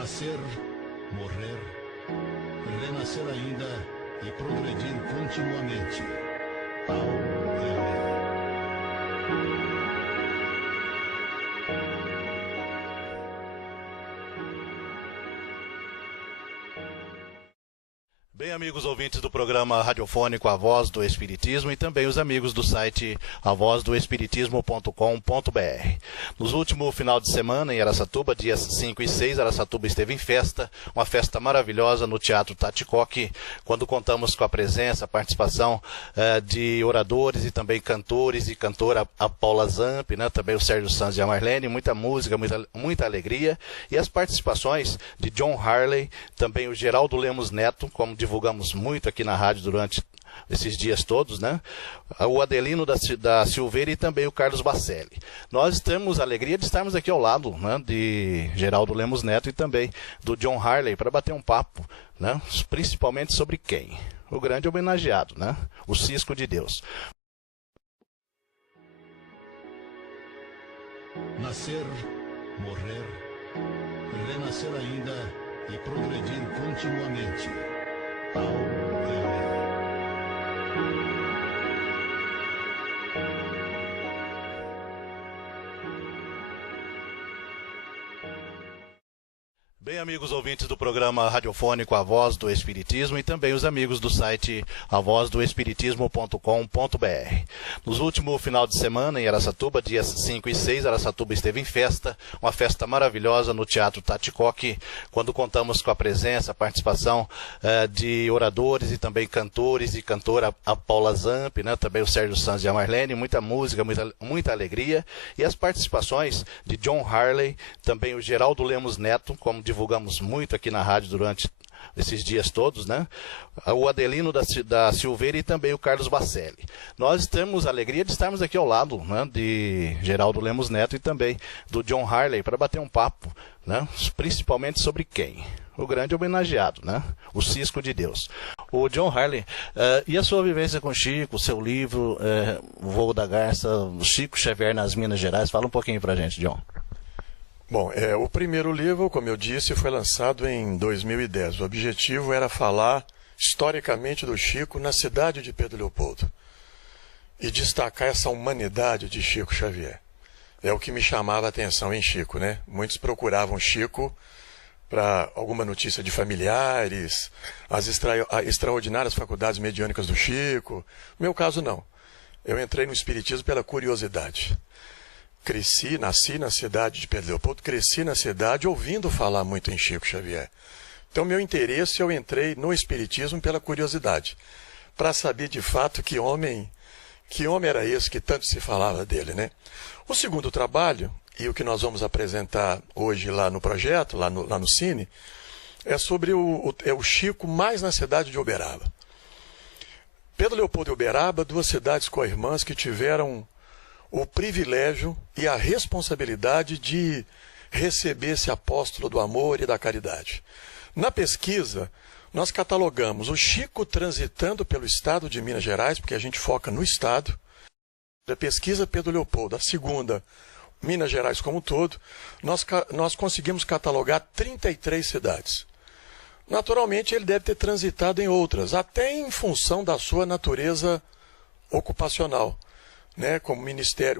Nascer, morrer, renascer ainda e progredir continuamente. Tal é a lei. Bem, amigos ouvintes do programa radiofônico A Voz do Espiritismo e também os amigos do site avozdoespiritismo.com.br. Nos últimos final de semana em Araçatuba, dias 5 e 6, Araçatuba esteve em festa, uma festa maravilhosa no Teatro Taticoque, quando contamos com a presença, a participação de oradores e também cantores e cantora a Paula Zamp, né, também o Sérgio Sanz e a Marlene, muita música, muita alegria, e as participações de John Harley, também o Geraldo Lemos Neto, como divulgamos muito aqui na rádio durante esses dias todos, né? O Adelino da Silveira e também o Carlos Bacelli. Nós temos a alegria de estarmos aqui ao lado, né, de Geraldo Lemos Neto e também do John Harley para bater um papo, né, principalmente sobre quem? O grande homenageado, né? O Cisco de Deus. Nascer, morrer, renascer ainda e progredir continuamente. Tal é a lei. Bem, amigos ouvintes do programa radiofônico A Voz do Espiritismo e também os amigos do site avozdoespiritismo.com.br. Nos últimos final de semana em Araçatuba, dias 5 e 6, Araçatuba esteve em festa, uma festa maravilhosa no Teatro Taticoque, quando contamos com a presença, a participação de oradores e também cantores e cantora a Paula Zamp, né, também o Sérgio Sanz e a Marlene, muita música, muita alegria, e as participações de John Harley, também o Geraldo Lemos Neto, como divulgamos muito aqui na rádio durante esses dias todos, né? O Adelino da Silveira e também o Carlos Bacelli. Nós temos a alegria de estarmos aqui ao lado, né, de Geraldo Lemos Neto e também do John Harley para bater um papo, né, principalmente sobre quem? O grande homenageado, né? O Cisco de Deus. O John Harley, e a sua vivência com Chico, o seu livro, O Voo da Garça, Chico Xavier nas Minas Gerais, fala um pouquinho pra gente, John. Bom, o primeiro livro, como eu disse, foi lançado em 2010. O objetivo era falar historicamente do Chico na cidade de Pedro Leopoldo e destacar essa humanidade de Chico Xavier. É o que me chamava a atenção em Chico, né? Muitos procuravam Chico para alguma notícia de familiares, as extraordinárias faculdades mediúnicas do Chico. No meu caso, não. Eu entrei no Espiritismo pela curiosidade. Nasci na cidade de Pedro Leopoldo, cresci na cidade ouvindo falar muito em Chico Xavier. Então, meu interesse, eu entrei no Espiritismo pela curiosidade, para saber de fato que homem era esse que tanto se falava dele, né? O segundo trabalho, e o que nós vamos apresentar hoje lá no projeto, lá no Cine, é sobre o Chico mais na cidade de Uberaba. Pedro Leopoldo e Uberaba, duas cidades co-irmãs que tiveram o privilégio e a responsabilidade de receber esse apóstolo do amor e da caridade. Na pesquisa, nós catalogamos o Chico transitando pelo estado de Minas Gerais, porque a gente foca no estado. A pesquisa Pedro Leopoldo, a segunda, Minas Gerais como um todo, nós conseguimos catalogar 33 cidades. Naturalmente, ele deve ter transitado em outras, até em função da sua natureza ocupacional. Né,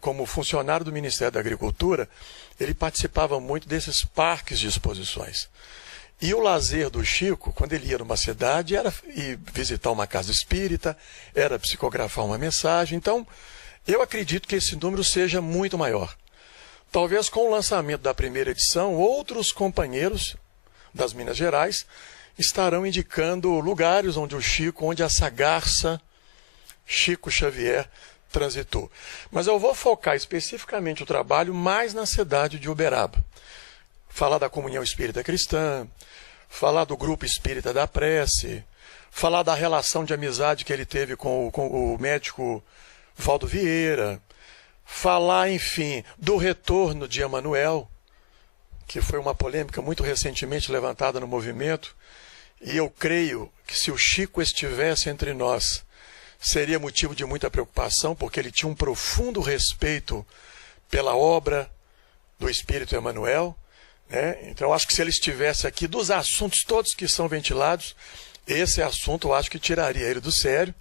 como funcionário do Ministério da Agricultura, ele participava muito desses parques de exposições. E o lazer do Chico, quando ele ia numa cidade, era ir visitar uma casa espírita, era psicografar uma mensagem. Então, eu acredito que esse número seja muito maior. Talvez com o lançamento da primeira edição, outros companheiros das Minas Gerais estarão indicando lugares onde essa garça Chico Xavier transitou. Mas eu vou focar especificamente o trabalho mais na cidade de Uberaba. Falar da Comunhão Espírita Cristã, falar do Grupo Espírita da Prece, falar da relação de amizade que ele teve com o médico Valdo Vieira, falar, enfim, do retorno de Emanuel, que foi uma polêmica muito recentemente levantada no movimento, e eu creio que se o Chico estivesse entre nós, seria motivo de muita preocupação, porque ele tinha um profundo respeito pela obra do Espírito Emanuel, né? Então, eu acho que se ele estivesse aqui, dos assuntos todos que são ventilados, esse assunto eu acho que tiraria ele do sério,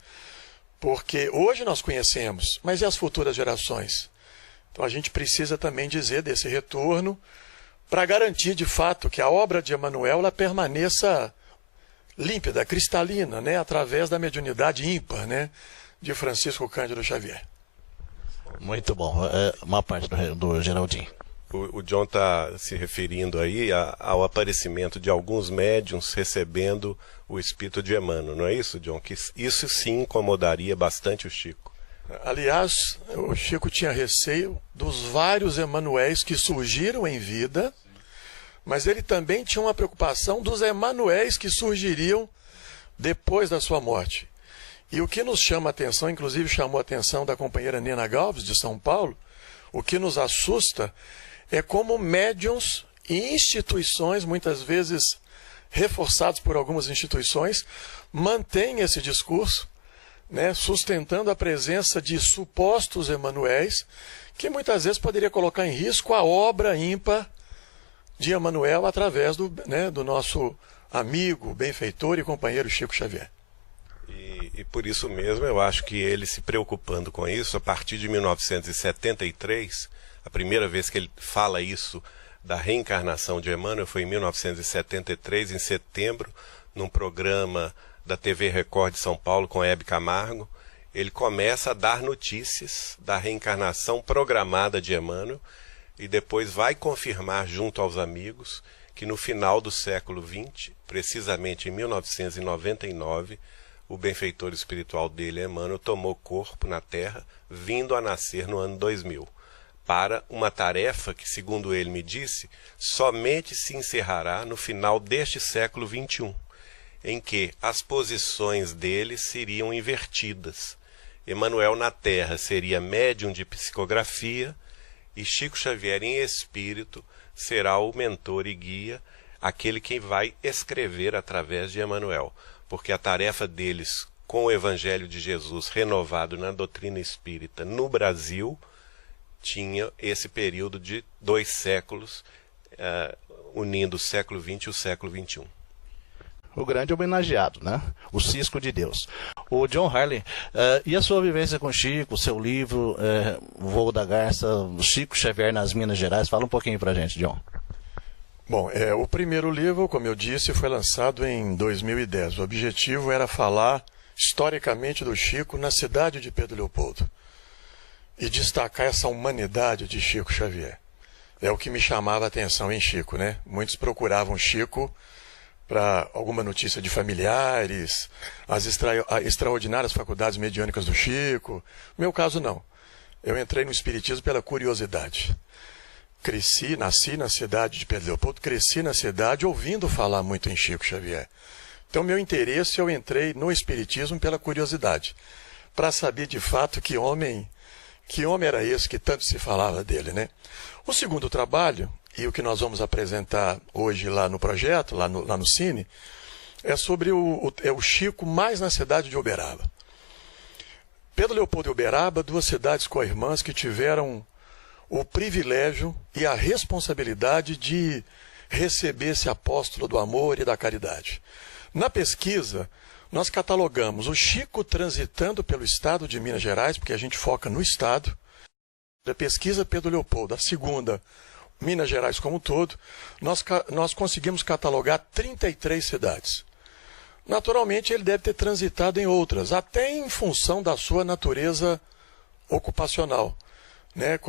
porque hoje nós conhecemos, mas e as futuras gerações? Então, a gente precisa também dizer desse retorno para garantir, de fato, que a obra de Emmanuel ela permaneça límpida, cristalina, né? Através da mediunidade ímpar, né? De Francisco Cândido Xavier. Muito bom. Uma parte do Geraldinho. O John está se referindo aí ao aparecimento de alguns médiuns recebendo o espírito de Emmanuel, não é isso, John? Que isso sim incomodaria bastante o Chico. Aliás, o Chico tinha receio dos vários Emanuéis que surgiram em vida, mas ele também tinha uma preocupação dos Emanuéis que surgiriam depois da sua morte. E o que nos chama a atenção, inclusive chamou a atenção da companheira Nena Galves, de São Paulo, o que nos assusta é como médiuns e instituições, muitas vezes reforçados por algumas instituições, mantêm esse discurso, né, sustentando a presença de supostos Emanuéis, que muitas vezes poderia colocar em risco a obra ímpar de Emmanuel através do nosso amigo, benfeitor e companheiro Chico Xavier. E por isso mesmo eu acho que ele se preocupando com isso, a partir de 1973, a primeira vez que ele fala isso da reencarnação de Emmanuel foi em 1973, em setembro, num programa da TV Record de São Paulo com Hebe Camargo. Ele começa a dar notícias da reencarnação programada de Emmanuel e depois vai confirmar junto aos amigos que no final do século XX, precisamente em 1999, o benfeitor espiritual dele, Emmanuel, tomou corpo na Terra, vindo a nascer no ano 2000, para uma tarefa que, segundo ele me disse, somente se encerrará no final deste século XXI, em que as posições dele seriam invertidas. Emmanuel na Terra seria médium de psicografia e Chico Xavier em espírito será o mentor e guia, aquele quem vai escrever através de Emmanuel, porque a tarefa deles com o Evangelho de Jesus renovado na doutrina espírita no Brasil tinha esse período de 2 séculos, unindo o século XX e o século XXI. O grande homenageado, né? O Cisco de Deus. O John Harley, e a sua vivência com Chico, o seu livro, O Voo da Garça, Chico Xavier nas Minas Gerais? Fala um pouquinho pra gente, John. Bom, o primeiro livro, como eu disse, foi lançado em 2010. O objetivo era falar historicamente do Chico na cidade de Pedro Leopoldo e destacar essa humanidade de Chico Xavier. É o que me chamava a atenção em Chico, né? Muitos procuravam Chico para alguma notícia de familiares, as extraordinárias faculdades mediúnicas do Chico. No meu caso, não. Eu entrei no Espiritismo pela curiosidade. Nasci na cidade de Pedro Leopoldo, cresci na cidade ouvindo falar muito em Chico Xavier. Então, meu interesse, eu entrei no Espiritismo pela curiosidade, para saber de fato que homem era esse que tanto se falava dele, né? O segundo trabalho, e o que nós vamos apresentar hoje lá no projeto, lá no Cine, é sobre o Chico mais na cidade de Uberaba. Pedro Leopoldo e Uberaba, 2 cidades co-irmãs que tiveram o privilégio e a responsabilidade de receber esse apóstolo do amor e da caridade. Na pesquisa, nós catalogamos o Chico transitando pelo estado de Minas Gerais, porque a gente foca no estado. Da pesquisa Pedro Leopoldo, a segunda, Minas Gerais como um todo, nós conseguimos catalogar 33 cidades. Naturalmente, ele deve ter transitado em outras, até em função da sua natureza ocupacional. Né?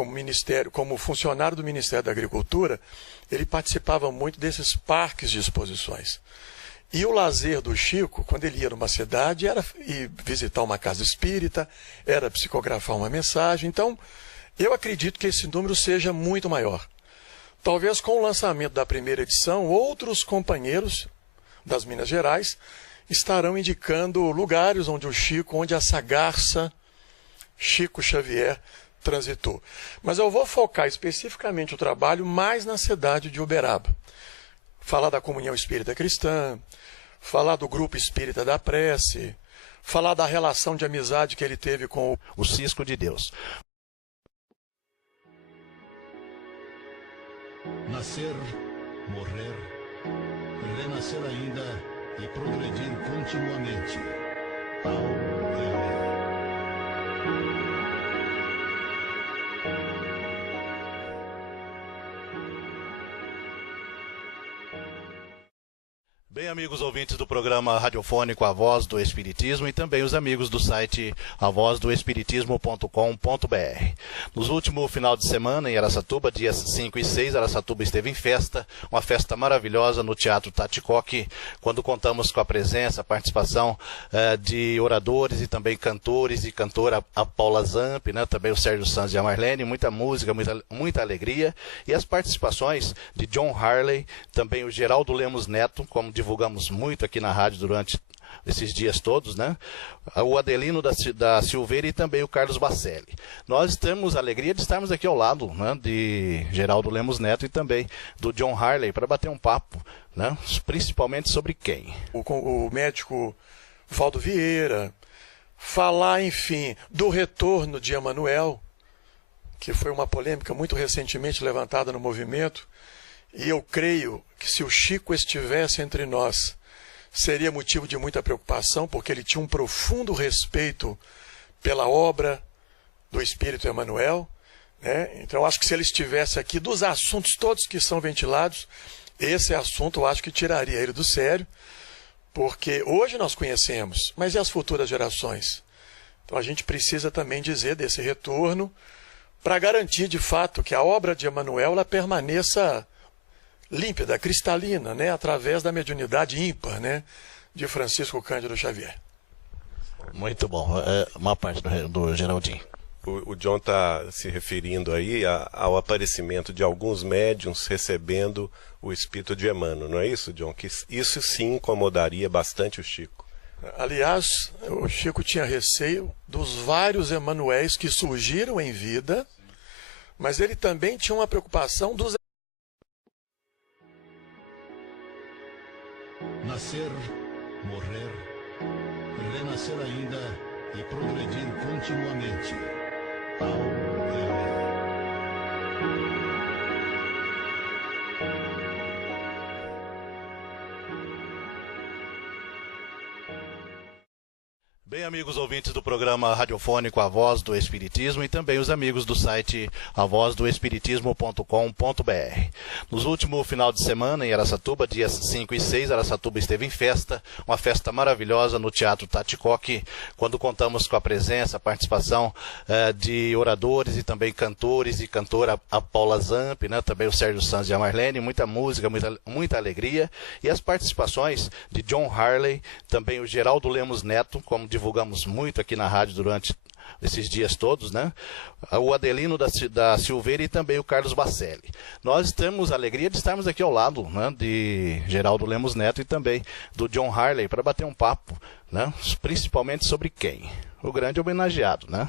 Como funcionário do Ministério da Agricultura, ele participava muito desses parques de exposições. E o lazer do Chico, quando ele ia numa cidade, era ir visitar uma casa espírita, era psicografar uma mensagem. Então, eu acredito que esse número seja muito maior. Talvez com o lançamento da primeira edição, outros companheiros das Minas Gerais estarão indicando lugares onde essa garça Chico Xavier transitou. Mas eu vou focar especificamente o trabalho mais na cidade de Uberaba. Falar da comunhão espírita cristã, falar do grupo espírita da prece, falar da relação de amizade que ele teve com o Cisco de Deus. Nascer, morrer, renascer ainda e progredir continuamente. Tal é o erro. Bem, amigos ouvintes do programa radiofônico A Voz do Espiritismo e também os amigos do site avozdoespiritismo.com.br. Nos últimos final de semana em Araçatuba, dias 5 e 6, Araçatuba esteve em festa, uma festa maravilhosa no Teatro Taticoque, quando contamos com a presença, a participação de oradores e também cantores e cantora a Paula Zamp, né, também o Sérgio Sanz e a Marlene, muita música, muita alegria, e as participações de John Harley, também o Geraldo Lemos Neto, como divulgamos muito aqui na rádio durante esses dias todos, né? O Adelino da Silveira e também o Carlos Bacelli. Nós temos a alegria de estarmos aqui ao lado, né, de Geraldo Lemos Neto e também do John Harley para bater um papo, né, principalmente sobre quem? O médico Valdo Vieira, falar, enfim, do retorno de Emanuel, que foi uma polêmica muito recentemente levantada no movimento, e eu creio que se o Chico estivesse entre nós, seria motivo de muita preocupação, porque ele tinha um profundo respeito pela obra do Espírito Emanuel, né? Então, eu acho que se ele estivesse aqui, dos assuntos todos que são ventilados, esse assunto eu acho que tiraria ele do sério, porque hoje nós conhecemos, mas e as futuras gerações? Então, a gente precisa também dizer desse retorno, para garantir, de fato, que a obra de Emanuel ela permaneça límpida, cristalina, né, através da mediunidade ímpar, né, de Francisco Cândido Xavier. Muito bom. Uma parte do Geraldinho. O John está se referindo aí ao aparecimento de alguns médiuns recebendo o espírito de Emmanuel, não é isso, John? Que isso sim incomodaria bastante o Chico. Aliás, o Chico tinha receio dos vários Emanuéis que surgiram em vida, mas ele também tinha uma preocupação dos Nascer, morrer, renascer ainda e progredir continuamente. Tal é o erro. Bem, amigos ouvintes do programa radiofônico A Voz do Espiritismo e também os amigos do site avozdoespiritismo.com.br. Nos últimos final de semana em Araçatuba, dias 5 e 6, Araçatuba esteve em festa, uma festa maravilhosa no Teatro Taticoque, quando contamos com a presença, a participação de oradores e também cantores e cantora a Paula Zamp, né, também o Sérgio Sanz e a Marlene, muita música, muita alegria, e as participações de John Harley, também o Geraldo Lemos Neto, como divulgamos muito aqui na rádio durante esses dias todos, né? O Adelino da Silveira e também o Carlos Bacelli. Nós temos a alegria de estarmos aqui ao lado, né, de Geraldo Lemos Neto e também do John Harley para bater um papo, né, principalmente sobre quem? O grande homenageado, né?